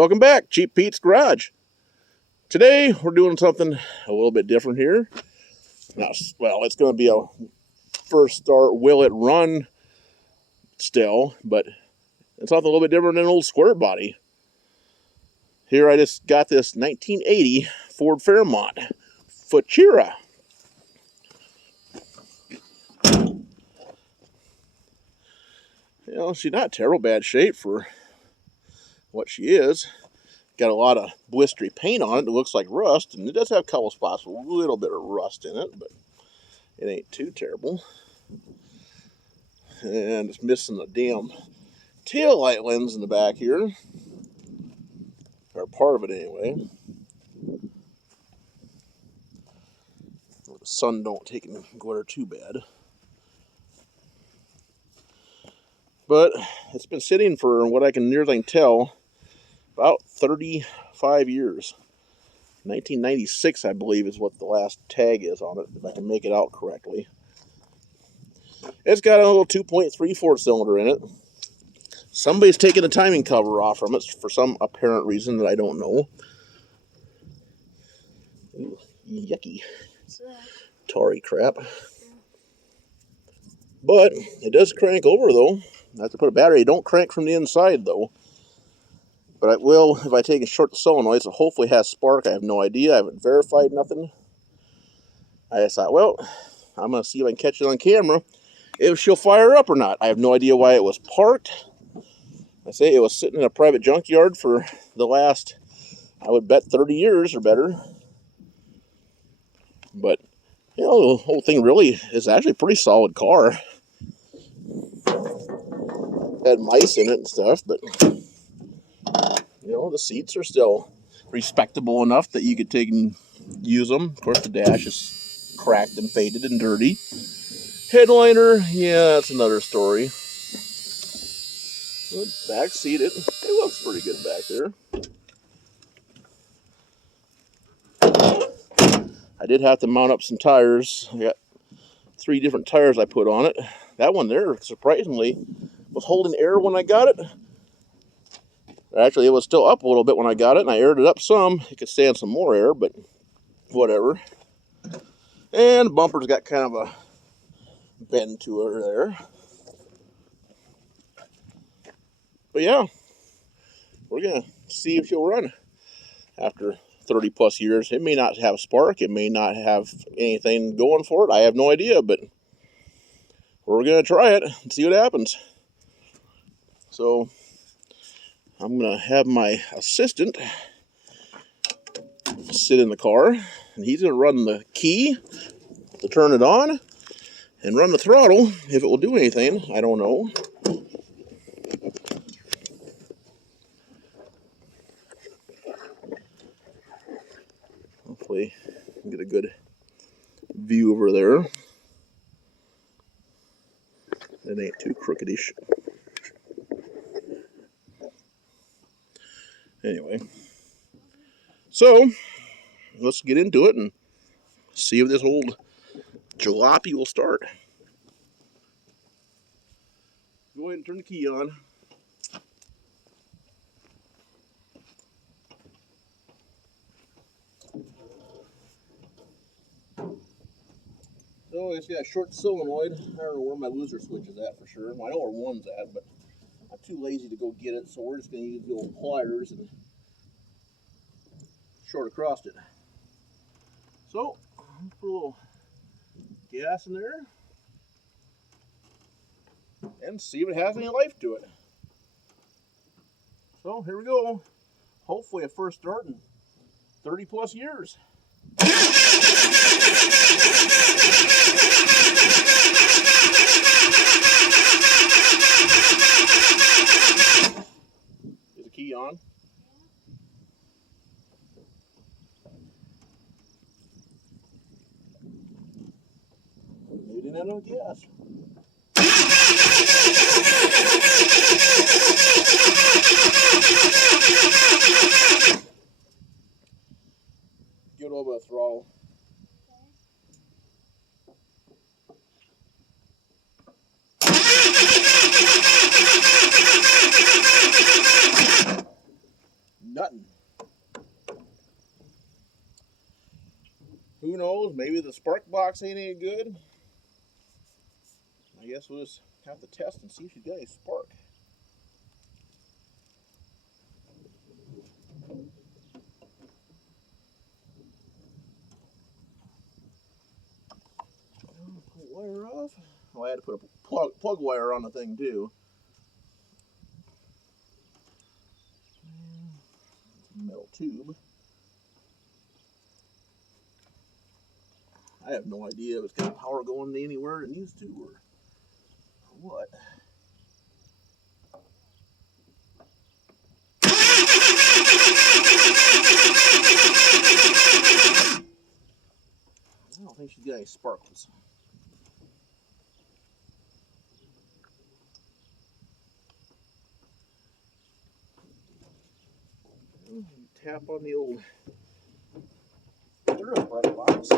Welcome back, Cheap Pete's Garage. Today we're doing something a little bit different here. Now, well, it's going to be a first start, will it run still, but it's something a little bit different than an old square body. Here I just got this 1980 Ford Fairmont Futura. You know, she's not terrible bad shape for what she is. Got a lot of blistery paint on it. It looks like rust, and it does have a couple spots with a little bit of rust in it, but it ain't too terrible. And it's missing the damn tail light lens in the back here, or part of it anyway. The sun don't take and glare too bad. But it's been sitting for what I can nearly tell about 35 years. 1996, I believe, is what the last tag is on it, if I can make it out correctly. It's got a little 2.34 cylinder in it. Somebody's taken the timing cover off from it for some apparent reason that I don't know. Ooh, yucky. Tarry crap. But it does crank over, though. I have to put a battery. It don't crank from the inside, though. But it will if I take and short the solenoid, so hopefully it has spark. I have no idea. I haven't verified nothing. I just thought, well, I'm going to see if I can catch it on camera, if she'll fire up or not. I have no idea why it was parked. I say it was sitting in a private junkyard for the last, I would bet, 30 years or better. But, you know, the whole thing really is actually a pretty solid car. Had mice in it and stuff, but, you know, the seats are still respectable enough that you could take and use them. Of course, the dash is cracked and faded and dirty. Headliner, yeah, that's another story. Good back seat, it looks pretty good back there. I did have to mount up some tires. I got 3 different tires I put on it. That one there, surprisingly, was holding air when I got it. Actually, it was still up a little bit when I got it, and I aired it up some. It could stand some more air, but whatever. And the bumper's got kind of a bend to her there. But yeah, we're going to see if she'll run after 30 plus years. It may not have spark. It may not have anything going for it. I have no idea, but we're going to try it and see what happens. So I'm going to have my assistant sit in the car, and he's going to run the key to turn it on and run the throttle. If it will do anything, I don't know. Hopefully get a good view over there. It ain't too crookedish. Anyway, so let's get into it and see if this old jalopy will start. Go ahead and turn the key on. So it's got a short solenoid. I don't know where my loser switch is at for sure. Well, I know where one's at, but I'm too lazy to go get it, so we're just going to use the old pliers and short across it. So, put a little gas in there and see if it has any life to it. So, here we go. Hopefully a first start in 30 plus years. Is the key on? You didn't have no gas. Give it a little bit of throttle. Nothing. Who knows? Maybe the spark box ain't any good. I guess we'll just have to test and see if you got a spark. Put wire off. Oh, I had to put a plug wire on the thing too. Metal tube. I have no idea if it's got power going anywhere it needs to or what. I don't think she's got any sparkles. Tap on the old spark box.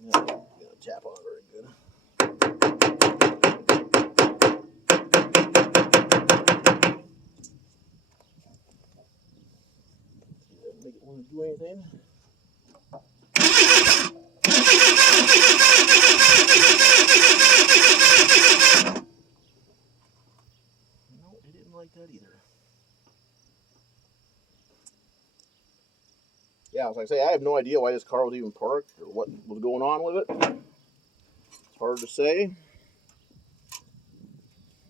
Yeah, gotta tap on it very good. Make it want to do anything. No, it didn't like that either. Yeah, as I say, I have no idea why this car was even parked or what was going on with it. It's hard to say.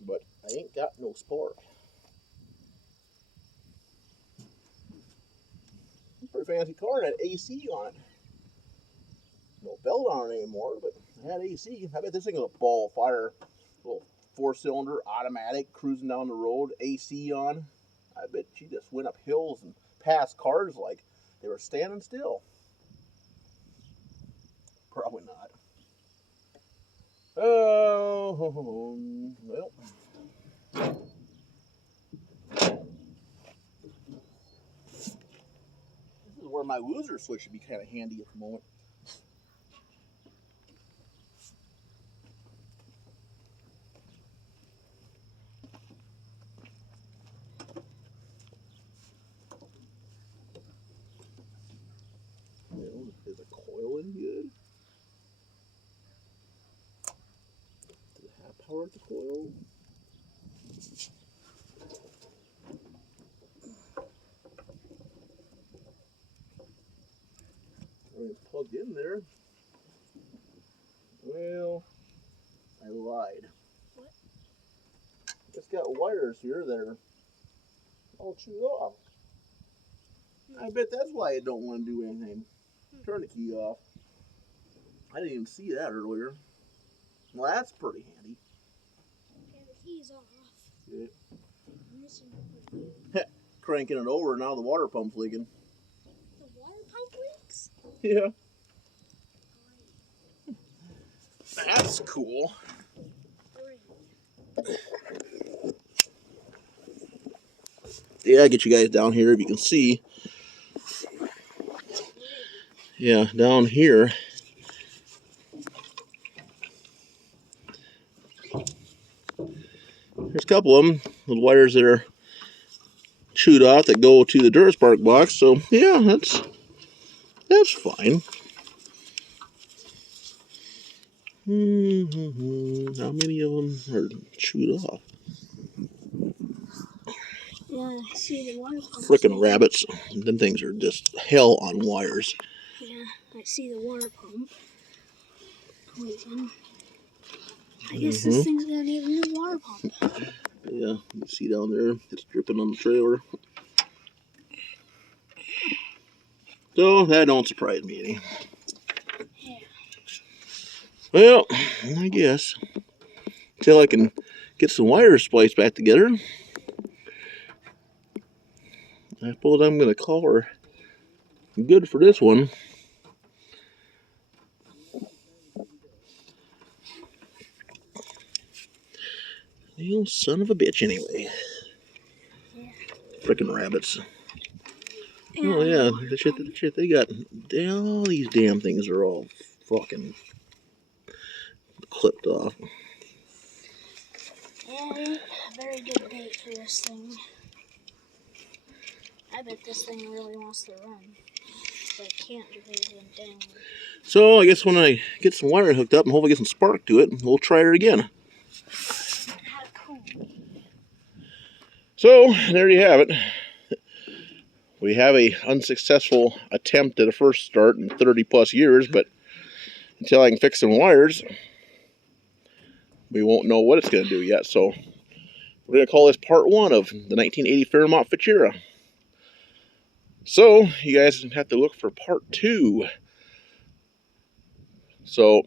But I ain't got no spark. Pretty fancy car, it had AC on it. No belt on it anymore, but it had AC. I bet this thing was a ball of fire. Little 4-cylinder, automatic, cruising down the road, AC on. I bet she just went up hills and past cars like they were standing still. Probably not. Oh, well. This is where my loser switch would be kind of handy at the moment. Is the coil in good? Does it have power at the coil? It's plugged in there. Well, I lied. What? It's got wires here that are all chewed off. I bet that's why it don't want to do anything. Turn the key off. I didn't even see that earlier. Well, that's pretty handy. Yeah, the key's off. Yeah. I'm missing the key. Cranking it over, now the water pump's leaking. The water pump leaks? Yeah. That's cool. Great. Yeah, I'll get you guys down here if you can see. Yeah, down here. There's a couple of them, the wires that are chewed off that go to the Duraspark box. So yeah, that's fine. How many of them are chewed off? Yeah, I see the water pump. Frickin' rabbits. Them things are just hell on wires. Yeah, I see the water pump. I guess this thing's gonna need a new water pump. Yeah, you see down there, it's dripping on the trailer. So that don't surprise me any. Yeah. Well, I guess until I can get some wires spliced back together, I suppose I'm gonna call her good for this one. You son of a bitch, anyway. Yeah. Frickin' rabbits. Oh yeah, the shit they got. All these damn things are all fucking clipped off. Yeah, it ain't a very good date for this thing. I bet this thing really wants to run. But it can't because it went down. So I guess when I get some wiring hooked up and hopefully get some spark to it, we'll try it again. How cool. So there you have it. We have a unsuccessful attempt at a first start in 30 plus years, but until I can fix some wires, we won't know what it's going to do yet. So we're going to call this part 1 of the 1980 Fairmont Futura. So you guys have to look for part 2. So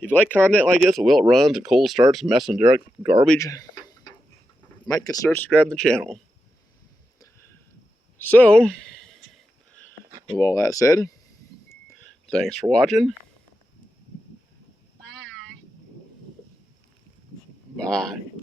if you like content like this, well, it runs and cold starts, mess and direct garbage, you might consider subscribing to the channel. So, with all that said, thanks for watching. Bye. Bye.